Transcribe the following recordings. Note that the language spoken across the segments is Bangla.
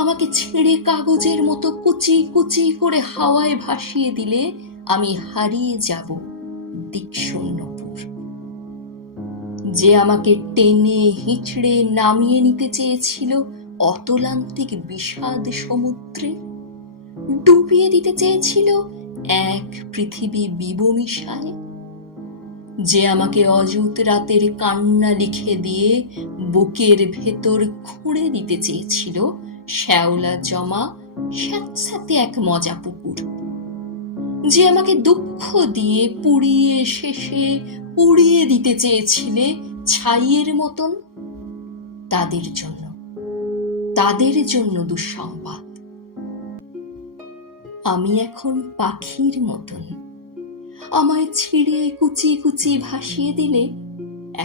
আমাকে ছেড়ে কাগজের মতো কুচি কুচি করে হাওয়ায় ভাসিয়ে দিলে আমি হারিয়ে যাব দিকশূন্যপুর যে আমাকে টেনে হিঁচড়ে নামিয়ে নিতে চেয়েছিল অতলান্তিক বিষাদ সমুদ্রে ডুবিয়ে দিতে চেয়েছিল এক পৃথিবী বিবমিশায় যে আমাকে অযুত রাতের কান্না লিখে দিয়ে বুকের ভেতর খুঁড়ে দিতে চেয়েছিল শ্যাওলা জমা স্যাঁতস্যাঁতে এক মজা পুকুর যে আমাকে দুঃখ দিয়ে পুড়িয়ে শেষে পুড়িয়ে দিতে চেয়েছিলে ছাইয়ের মতন তাদের জন্য তাদের জন্য দুঃসংবাদ আমি এখন পাখির মতন আমায় ছিঁড়ে কুচি কুচি ভাসিয়ে দিলে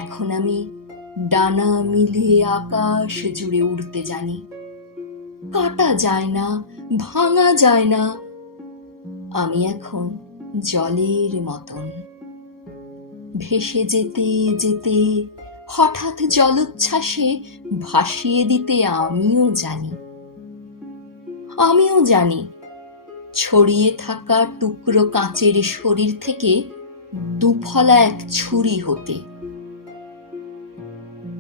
এখন আমি ডানা মিলে আকাশ জুড়ে উড়তে জানি কাটা যায় না ভাঙা যায় না আমি এখন জলের মতন ভেসে যেতে যেতে হঠাৎ জলোচ্ছ্বাসে ভাসিয়ে দিতে আমিও জানি আমিও জানি ছড়িয়ে থাকা টুকরো কাঁচের শরীর থেকে দুফলা এক ছুরি হতে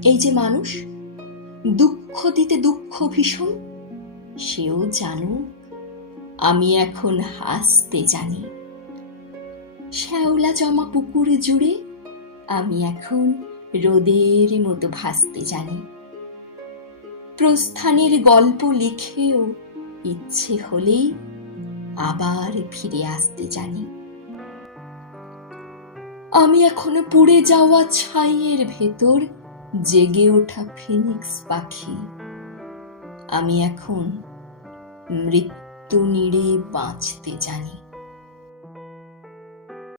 এই যে মানুষ দুঃখ দিতে দুঃখ ভীষণ সেও জানুক আমি এখন হাসতে জানি শ্যাওলা জমা পুকুর জুড়ে আমি এখন রোদের মতো ভাসতে জানি প্রস্থানের গল্প লিখেও ইচ্ছে হলেই আবার ফিরে আসতে জানি আমি এখনো পুড়ে যাওয়া ছাইয়ের ভেতর জেগে ওঠা ফিনিক্স পাখি আমি এখন মৃত্যু নিড়ে বাঁচতে জানি